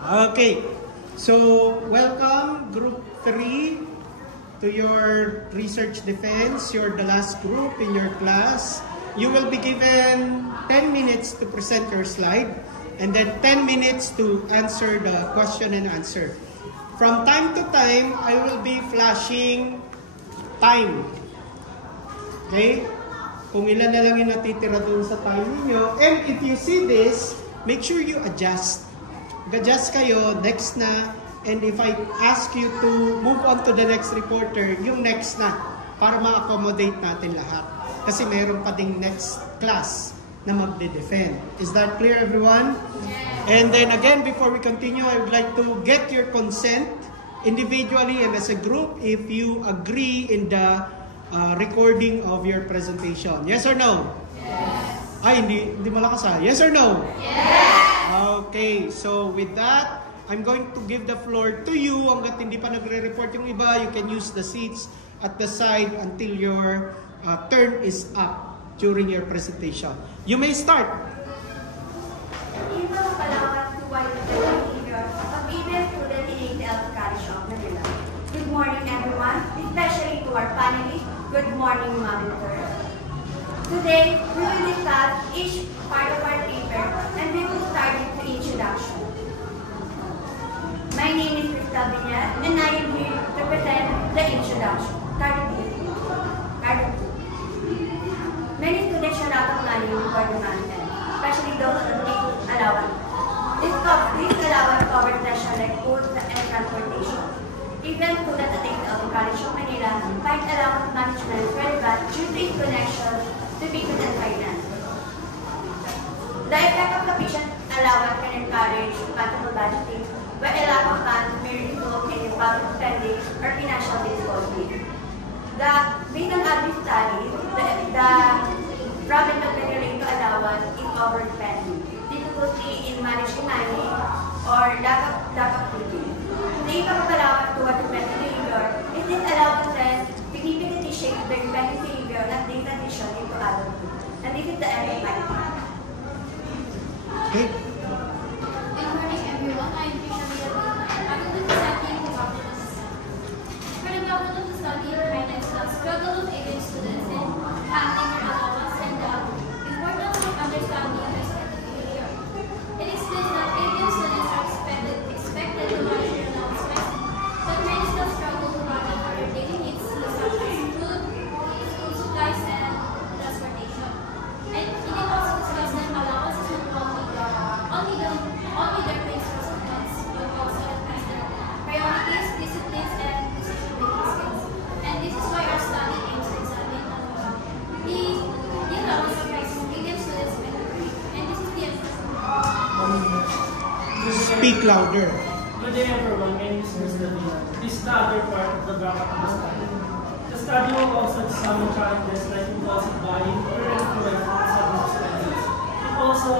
Okay, so welcome Group 3 to your research defense. You're the last group in your class. You will be given 10 minutes to present your slide and then 10 minutes to answer the question and answer. From time to time, I will be flashing time. Okay? Kung ilan na lang yung natitira doon sa time niyo. And if you see this, make sure you adjust. Adjust kayo, next na. And if I ask you to move on to the next reporter, yung next na. Para ma-accommodate natin lahat. Kasi mayroon pa ding next class na magde-defend. Is that clear, everyone? Yes. And then again, before we continue, I would like to get your consent individually and as a group if you agree in the recording of your presentation. Yes or no? Yes. Ay, hindi malakas ha. Yes or no? Yes. Okay, so with that, I'm going to give the floor to you. Hanggat hindi pa nagre-report yung iba, you can use the seats at the side until your turn is up during your presentation. You may start. Good morning, everyone, especially to our panelists. Good morning, Monitor. Today, we will discuss each part of our paper, and we will start with the introduction. My name is Crystal Viñas, and I am here to present the introduction. Many students are out of money for the mountain, especially those who take allowance. This allowance covers sessions like food and transportation. Even students attending the College of Manila find allowance management relevant due to its connection to business and finance. The effect of sufficient allowance can encourage responsible budgeting, where a lack of funds may result in impulsive spending or financial difficulty. Based on other studies, the problem of generating allowance is overspending, difficulty in managing money, or lack of thinking. The impact of allowance towards spending behavior is this allowance significantly shapes their spending behavior as they transition into adulthood. And this is the end of my talk. Okay. Good morning, everyone. I am Trisha Villalona. I will be presenting the government system. For the government to study highlights the struggle of aiding students in handling their allowance and the importance of understanding their spending behavior. It explains that aiding students are expected to manage their allowance, but many still struggle to manage their daily needs such as food, school supplies, and transportation. And it also discusses that allowance is not only their principles of funds, but also affects their priorities, disciplines, and decision-making skills. And this is why our study aims to examine the allowance of Indian students better. And this is the emphasis. Speak louder. Good day, everyone. My name is Mr. Villa. This is the other part of the graph of the study. The study will also examine challenges like impulsive buying or influence on sudden expenses. It also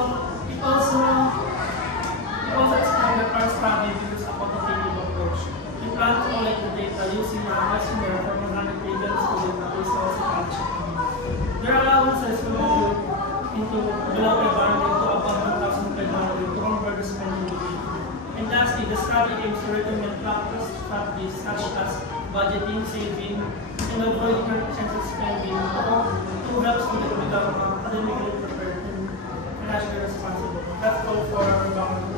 explains that our study uses a quantitative approach. We plan to collect the data using a questionnaire from 100 Indian students at resource culture. Their allowances will be built into below environment to about 1,500 to convert the spending behavior. And lastly, the study aims to recommend strategies such as budgeting, saving, and avoiding excessive spending to help students become academically prepared and financially responsible. That's all for our government.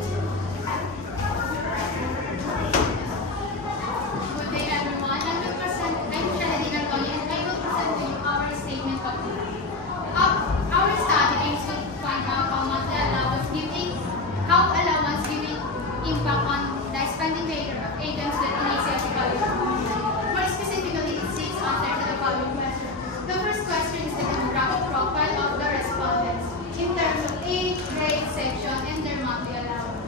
Good day, everyone. I'm Shahadina Tony, and I will present to you our statement of today. Our study aims to find out how allowance giving impact on the spending behavior of agents that in more specifically, it seeks answer to the following question. The first question is the demographic profile of the respondents in terms of age, grade, section, and their monthly allowance.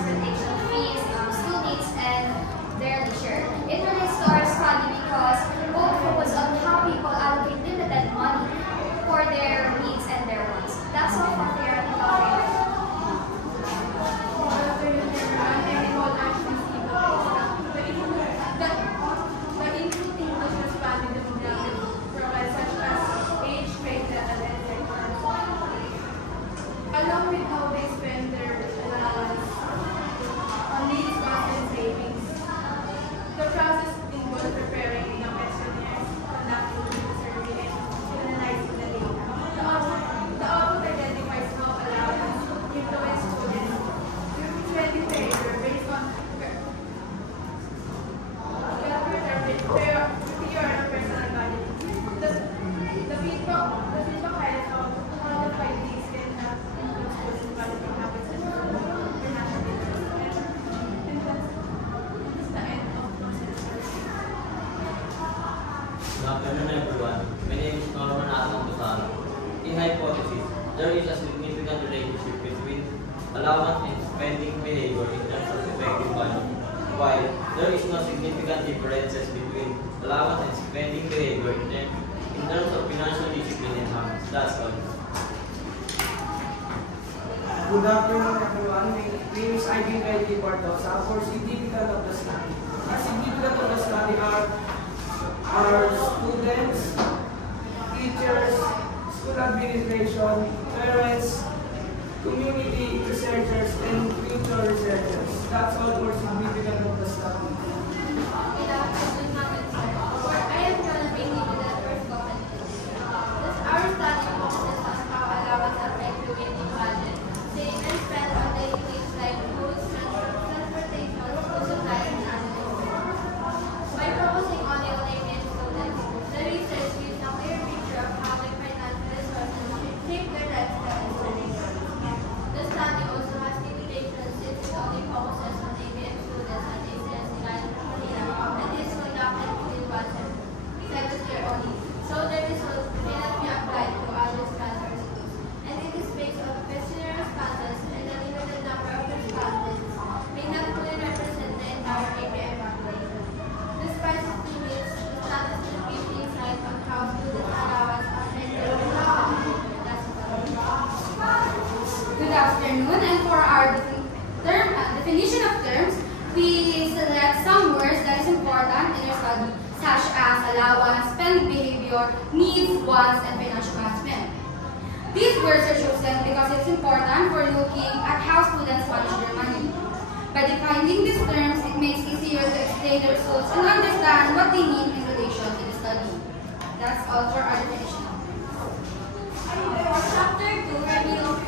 transportation, fees, school needs, and their leisure. It relates to our study because both focus on how people allocate limited money for their needs and their wants. That's all from theoretical framework. Along with how they spend their allowance on needs, wants, and savings, the process involves preparing the questionnaires, conducting the survey, and analyzing the data. The output identifies how allowance influence students' spending behavior based on their personal budget. The feedback highlights how the 5 days can have influence students' budgeting habits and financial literacy. And that's the end of process. Good afternoon, everyone. My name is Norman Atong Tosano. In hypothesis, there is a significant relationship between allowance and spending behavior in terms of effective budget, while there is no significant differences between allowance and spending behavior in terms of financial discipline and habits. That's all. Good afternoon, everyone. My name is Ivan Kaiti Bartosa. For significant of the study, a significant of the study are students, teachers, school administration, parents, community researchers, and future researchers. That's all for significant of the study. Our study focuses on how allowance affect the weighting budget. Save and spend on daily needs like foods, transportation, school supplies, and administration. By focusing on the Olympian students, the research gives a clear picture of how their financial resources shape their lifestyle and career. The study also has limitations since it only focuses on ABM students at ACS in Manila, and is conducted within one semester only. So the results cannot be applied to other standard schools. And it is based on questionnaire responses, and the limited number of respondents may not fully represent the entire ABM population. Despite its limits, the study still gives insight on how student allowance affect their financial. That's all. Good afternoon, and for our definition of terms, we select some words that is important in our study, such as allowance, spending behavior, needs, wants, and financial management. These words are chosen because it's important for looking at how students manage their money. By defining these terms, it makes it easier to explain the results and understand what they mean in relation to the study. That's all for our definition. Chapter 2, review of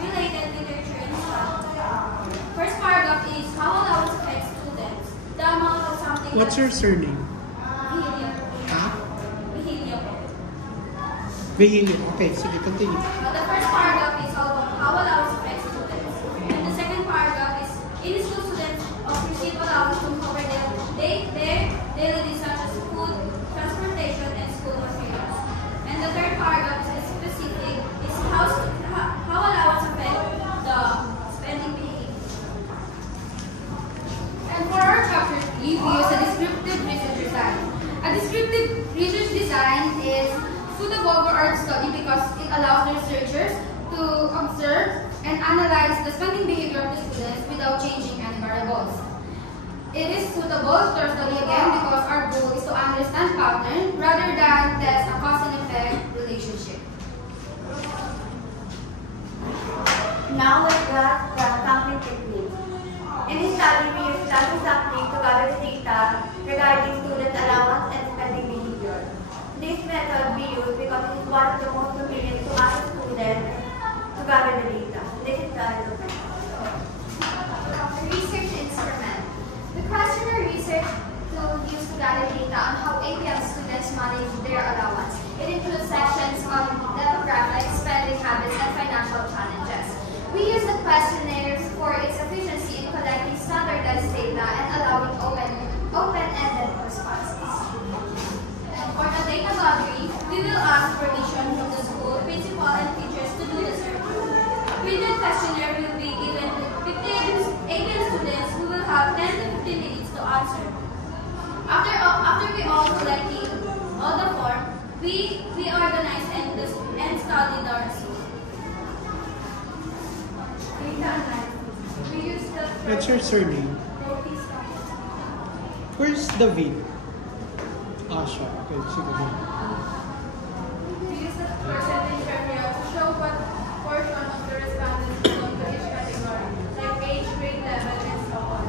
related literature and study. First paragraph is how allowance affects students. The amount of something. What's your surname? Ha? Vihilio. Okay, sige, continue. The first paragraph is how allowance affects students. And the second paragraph is in school students receive allowance to cover their daily needs such as food, transportation, and school materials. And the third paragraph is specific, is how allowance affects the spending behavior. And for our chapter 3, we use a descriptive research design. A descriptive research design is suitable for our study because it allows the researchers to observe and analyze the spending behavior of the students without changing any variables. It is suitable to our study again because our goal is to understand pattern rather than test a cause and effect relationship. Now let's grasp the sampling technique. In this study, we use random sampling to gather the data regarding student allowance and spending behavior. This method we use because it is one of the most convenient to ask students to gather the data. This is the Research instrument. The questionnaire research tool used to gather data on how APM students manage their allowance. It includes sections on demographics, spending habits, and financial challenges. We use the questionnaires Yes, sir. After we all collected all the form, we organized and studied our school. We used the What's your surname? Where's David? Ah, siya. Okay, sige. We use the percentage criteria to show what portion of the respondents belong to each category, like age, grade level, and so on.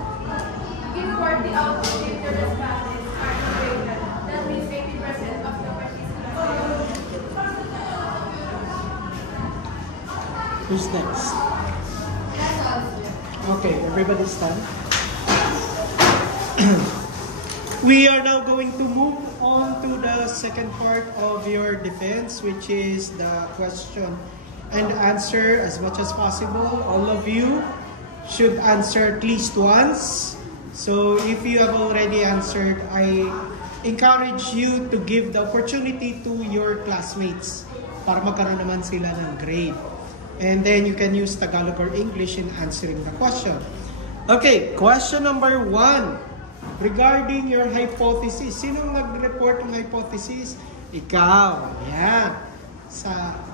If 40 out of 50 respondents are in grade level, that means 80% of the participants. Who's next? That's all, sir. Okay, everybody stand. We are now going to move on to the second part of your defense, which is the question and answer as much as possible. All of you should answer at least once. So if you have already answered, I encourage you to give the opportunity to your classmates para magkaroon naman sila ng grade. And then you can use Tagalog or English in answering the question. Okay, question number 1. Regarding your hypothesis. Sinong nag-report ng hypothesis? Ikaw. Yan.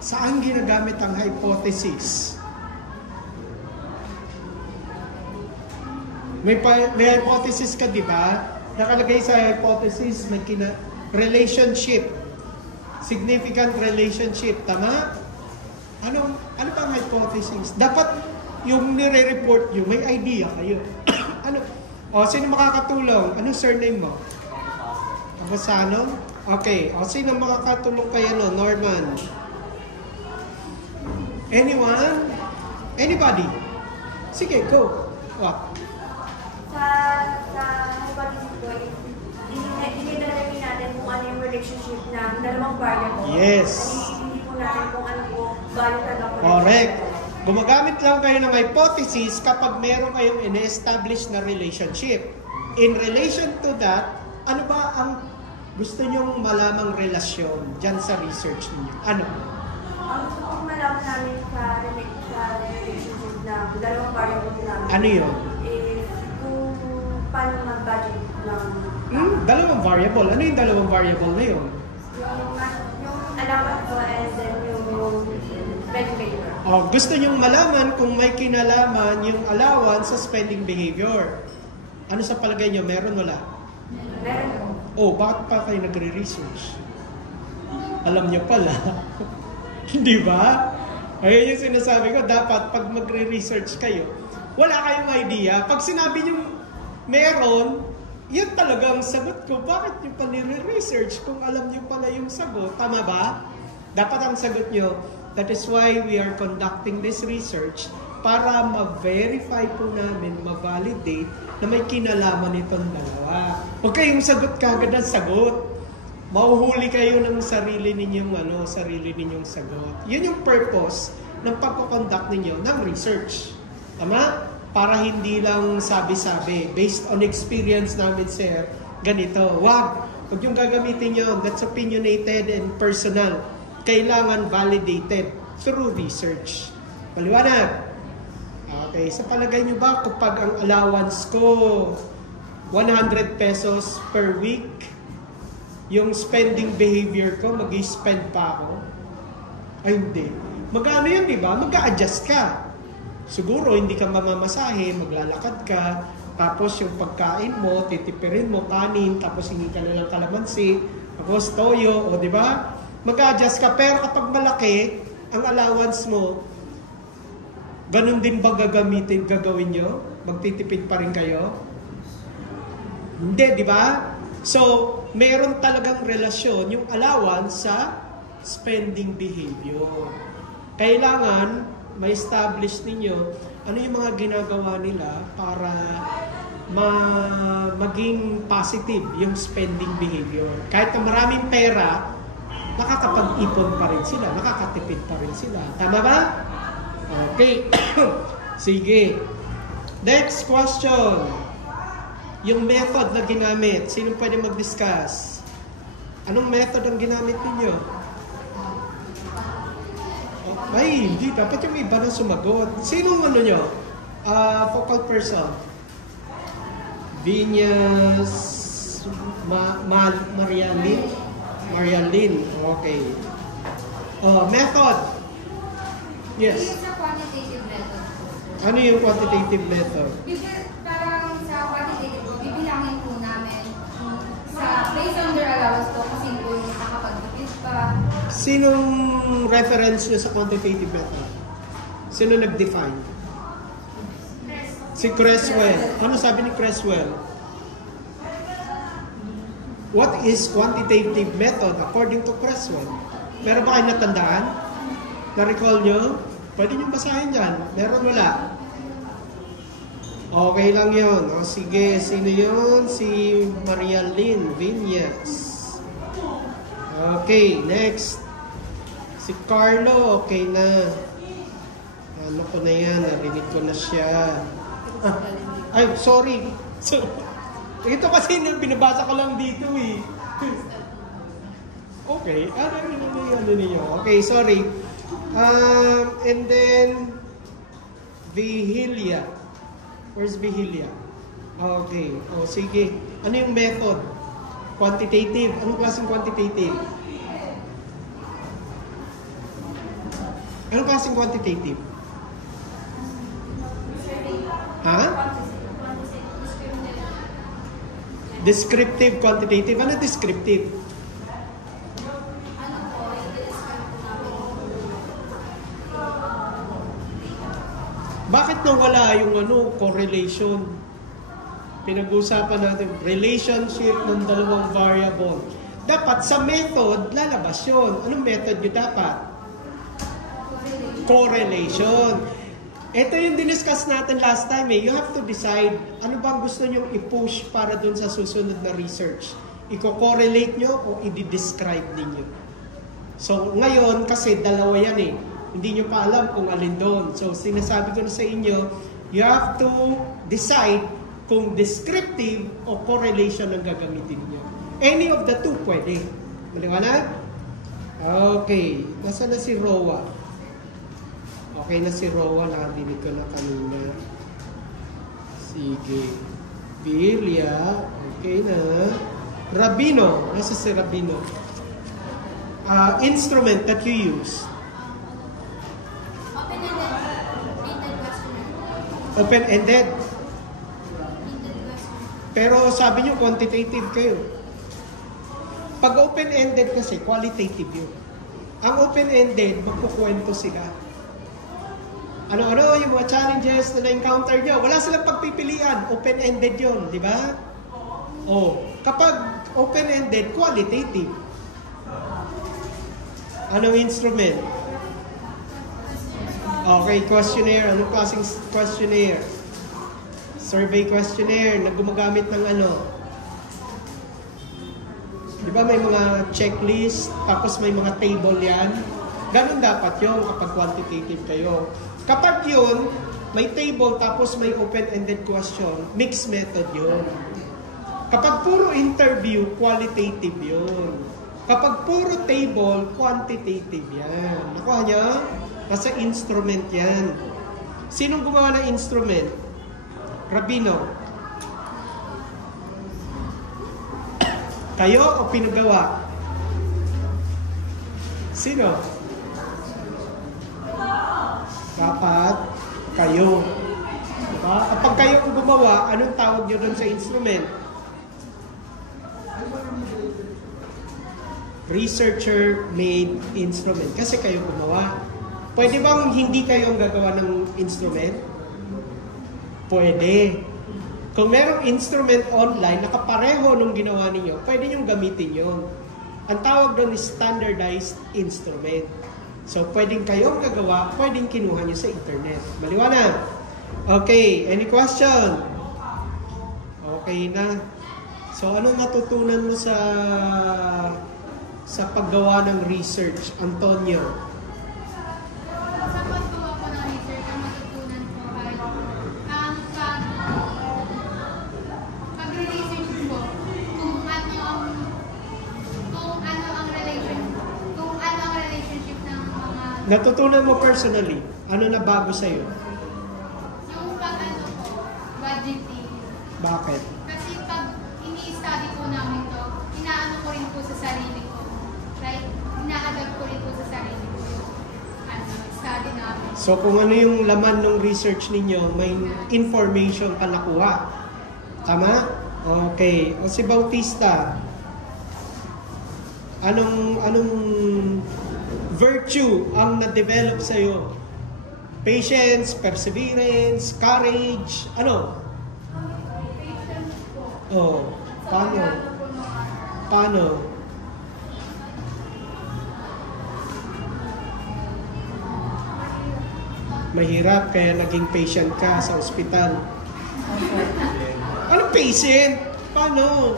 Saan ginagamit ang hypothesis? May hypothesis ka, di ba? Nakalagay sa hypothesis, may relationship. Significant relationship. Tama? Ano ba ang hypothesis? Dapat yung nire-report nyo, may idea kayo. Ano? O, sino makakatulong? Anong surname mo? Abasano? Okay. O, sino makakatulong kayo, no? Norman? Anyone? Anybody? Sige, go. What? Sa hypothesis ko, dinidalawin natin kung ano yung relationship ng dalawang variable. Yes. Hindi po natin kung ano po value talaga. Correct. Gumagamit lang kayo ng hypothesis kapag meron kayong in-establish na relationship. In relation to that, ano ba ang gusto nyong malamang relasyon dyan sa research niyo? Ano? Ang gusto kong malaman namin sa relationship ng dalawang variable namin. Ano yun? Is kung paano mag-budget ng... Dalawang variable. Ano yung dalawang variable na yun? Yung allowance ko and then yung spending behavior. Oh, gusto nyong malaman kung may kinalaman yung allowance sa spending behavior. Ano sa palagay nyo? Meron wala? Meron. Oh, bakit pa kayo nagre-research? Alam nyo pala. Hindi ba? Ayun yung sinasabi ko, dapat pag magre-research kayo, wala kayong idea. Pag sinabi nyo meron, yan talaga ang sagot ko. Bakit nyo pa nire-research kung alam nyo pala yung sagot? Tama ba? Dapat ang sagot nyo, that is why we are conducting this research para ma-verify po namin, ma-validate na may kinalaman itong dalawa. Huwag kayong sagot kagad ang sagot. Mauhuli kayo ng sarili ninyong sagot. Yun yung purpose ng pagko-conduct ninyo ng research. Tama? Para hindi lang sabi-sabi. Based on experience namin, sir, ganito. Huwag yung gagamitin nyo. That's opinionated and personal. Kailangan validated through research. Paliwanag. Okay, sa palagay nyo ba kapag ang allowance ko 100 pesos per week, yung spending behavior ko, mag-i-spend pa ako? Ay, hindi. Magkano yun, di ba? Mag-a-adjust ka. Siguro, hindi ka mamamasahe, maglalakad ka, tapos yung pagkain mo, titipirin mo, kanin, tapos hindi ka na lang kalamansi, tapos toyo, o di ba? Mag-adjust ka, pero kapag malaki ang allowance mo, ganun din ba gagawin nyo? Magtitipid pa rin kayo? Hindi, di ba? So, meron talagang relasyon yung allowance sa spending behavior. Kailangan ma-establish ninyo ano yung mga ginagawa nila para maging positive yung spending behavior. Kahit na maraming pera, nakakapag-ipon pa rin sila, nakakatipid pa rin sila. Tama ba? Okay. Sige. Next question. Yung method na ginamit, sino pwede mag-discuss? Anong method ang ginamit ninyo? Ay, hindi. Dapat yung iba na sumagot. Sino nyo? Focal person. Vinyas Marialyn. Okay. Method. Yes. It's a quantitative method. Ano yung quantitative method? Parang sa quantitative po, bibilangin po namin based on their allowance po kung sino po yung nakakapag-dupit pa. Sinong reference nyo sa quantitative method? Sino nag-define? Si Creswell. Ano sabi ni Creswell? What is quantitative method according to Creswell? Meron ba kayo natandaan? Na-recall nyo? Pwede nyo basahin dyan. Meron wala? Okay lang yun. O, sige, sino yun? Si Marialyn Vinyas. Okay, next. Si Carlo, okay na. Ano ko na yan? Narinig ko na siya. Ay, sorry. So, ito kasi binabasa ko lang dito eh. Okay. Ano niyo? Okay, sorry. And then, Vigilia. Where's Vigilia? Okay. O, sige. Ano yung method? Quantitative. Anong klaseng quantitative? Anong klaseng quantitative? Ha? Descriptive, quantitative. Ano descriptive? Bakit nawala yung correlation? Pinag-uusapan natin, relationship ng dalawang variable. Dapat sa method, lalabas yun. Anong method nyo dapat? Correlation. Ito yung diniscuss natin last time eh. You have to decide ano bang gusto nyo i-push para dun sa susunod na research. Iko-correlate nyo o i-describe ninyo. So ngayon, kasi dalawa yan eh. Hindi nyo pa alam kung alin doon. So sinasabi ko na sa inyo, you have to decide kung descriptive o correlation ang gagamitin nyo. Any of the two pwede. Maliwanag? Okay. Nasaan na si Roa? Okay na si Roa, nakadinig ko na kanina. Sige. Vilia, okay na. Rabino, nasa si Rabino? Instrument that you use. Open-ended. Pero sabi nyo, quantitative kayo. Pag open-ended kasi, qualitative yun. Ang open-ended, magkukwento sila. Ano-ano yung mga challenges na na-encounter nyo. Wala silang pagpipilian. Open-ended yun, di ba? Kapag open-ended, qualitative. Anong instrument? Okay, questionnaire. Anong klaseng questionnaire? Survey questionnaire na gumagamit ng Di ba may mga checklist, tapos may mga table yan? Ganun dapat yun kapag quantitative kayo. Kapag yun, may table tapos may open-ended question, mixed method yun. Kapag puro interview, qualitative yun. Kapag puro table, quantitative yan. Nakuha niyo? Nasa instrument yan. Sinong gumawa ng instrument? Rabino. Kayo o pinagawa? Sino? Dapat kayo. Diba? Kapag kayo ang gumawa, anong tawag nyo dun sa instrument? Researcher-made instrument. Kasi kayo gumawa. Pwede bang hindi kayo ang gagawa ng instrument? Pwede. Kung merong instrument online, nakapareho nung ginawa ninyo, pwede nyo gamitin yun. Ang tawag doon is standardized instrument. So, pwedeng kayo ang gagawa, pwedeng kinuha nyo sa internet. Maliwanag? Okay, any question? Okay na. So, anong natutunan mo sa paggawa ng research, Antonio? Sa paggawa ko ng research, ang matutunan ko ay pag-research ko kung ano ang relationship ng mga Natutunan mo personally, ano na bago sa'yo? yung budgeting. Bakit? Kasi ini-study po namin to, inaano ko rin po sa sarili ko. Right? Ina-adapt ko rin po sa sarili ko yung study namin. So kung ano yung laman ng research ninyo, may information ka nakuha. Tama? Okay. O si Bautista, anong virtue ang na-develop sa'yo? Patience, perseverance, courage, ano? Patience po. Oh, paano? Pag-ano po ng Paano? Mahirap kaya naging patient ka sa ospital. Ano patient? Paano?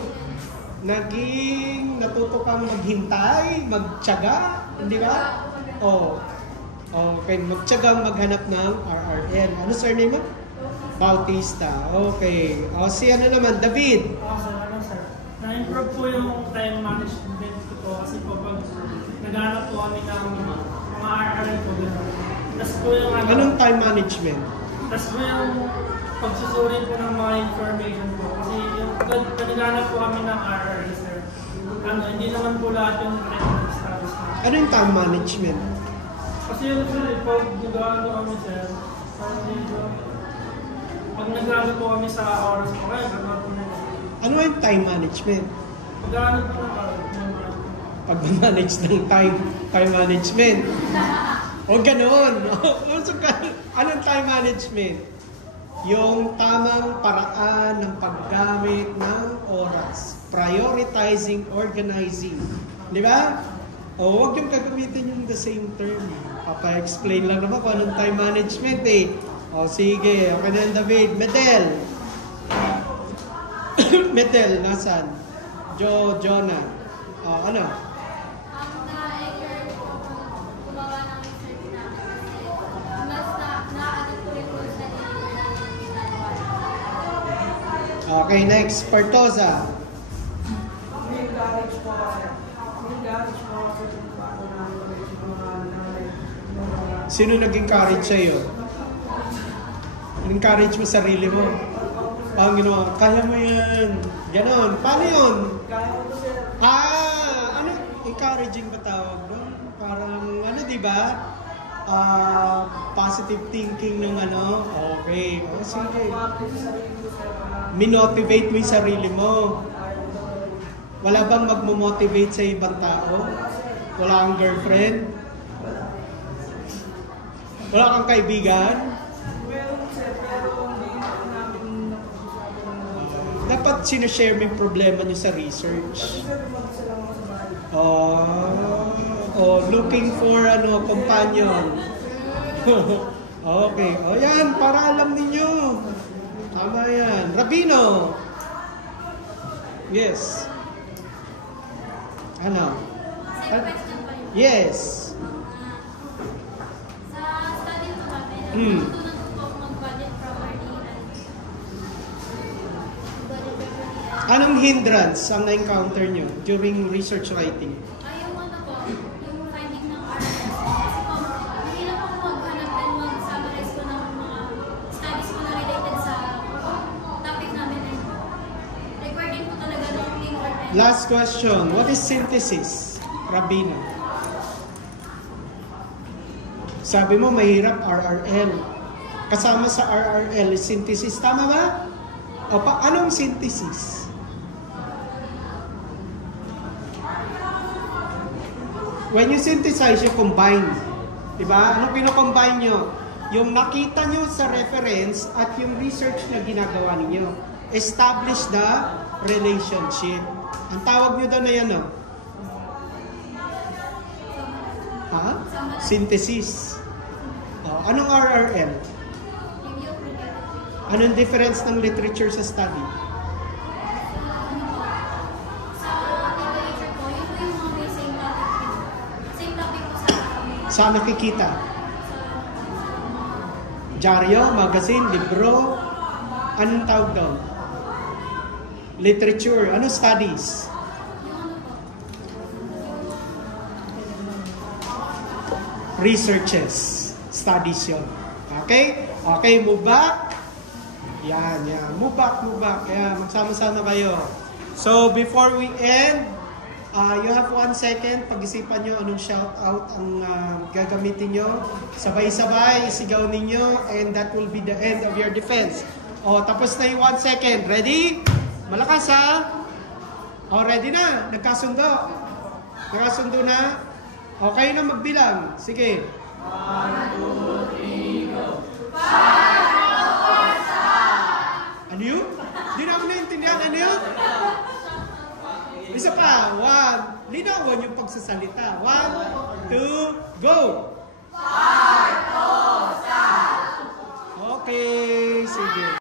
Naging natuto kang maghintay, magtiyaga, hindi ba? Oh. Okay, magtiyagang maghanap ng RRL. Ano surname mo? Bautista. Okay. O si ano naman, David. Sir. Na-improve po yung time management ko po kasi po pag naghanap po kami ng mga RRL po gano'n. Tapos po yung Anong time management? Tapos po yung pagsusuri po ng mga information po. Kasi yung pag naghanap po kami ng RRL, sir. Hindi naman po lahat yung technical studies na. Ano yung time management? Kasi yung sir, pag nag-ano kami, sir, pag nag-ano po kami sa oras po kayo, gano'n po na. Ano yung time management? Pag-ano po ng oras. Pag-manage ng time management. O ganoon. Anong time management? Yung tamang paraan ng paggamit ng oras. Prioritizing, organizing. Di ba? O huwag yung gagamitin yung the same term. Papa-explain lang naman kung anong time management eh. O sige, okay na David. Medel. Medel, nasan? Jonah. Ano? Na-encourage po gumawa ng research namin kasi mas na-adapt ko rin po sa ginagawa. Okay, next. Partosa. May encourage po kasi. Yung paano namin yung mga Sino nag-encourage sa'yo? Encourage mo sarili mo. Paano ginawa? Kaya mo yan. Ganon. Paano yun? kaya ko sir. Ano? Encouraging ba tawag doon? Parang, ano, di ba? Positive thinking ng ano. Okay. O, sige. Minotivate mo yung sarili mo. Wala bang magmo-motivate sa ibang tao? Wala kang girlfriend? Wala kang kaibigan? Meron sir, pero hindi namin Dapat sinashare mo yung problema nyo sa research. Looking for companion. Okay. O yan, para alam ninyo. Tama yan. Rabino. Yes. Ano? Same question pa yun. Yes. Sa study po namin, natutunan ko po mag-budget properly and budget properly. Anong hindrance ang na-encounter nyo during research writing? Yung ano po, yung finding ng RRS. Kasi po, mahirap ako maghanap and mag-summarize ko ng mga studies ko na related sa topic namin. And recording po talaga ng link or time. Last question. What is synthesis? Rabino. Sabi mo, mahirap RRL. Kasama sa RRL is synthesis. Tama ba? O anong synthesis? When you synthesize, you combine. Diba? Anong pino-combine nyo? Yung nakita nyo sa reference at yung research na ginagawa ninyo. Establish the relationship. Ang tawag nyo daw na yan, no? Synthesis. Anong RRL? Anong difference ng literature sa study? Sa literature po, yun po yung mga may same topic. Same topic po sa Saan nakikita? Dyaryo, magazine, libro? Anong tawag doon? Literature. Anong studies? Researches. Studies yun. Okay? Okay, move back. Yan. Move back. Kaya magsama-sama kayo. So, before we end, you have 1 second. Pag-isipan nyo anong shout-out ang gagamitin nyo. Sabay-sabay, isigaw ninyo, and that will be the end of your defense. O, tapos na yung 1 second. Ready? Malakas ha? O, ready na? Nagkasundo? Nagkasundo na? O, kayo na magbilang. Sige. 1, 2, 3, go. Ano yun? Di na ako naintindihan. Ano yun? Isa pa. 1. Linawan yung pagsasalita. 1, 2, go!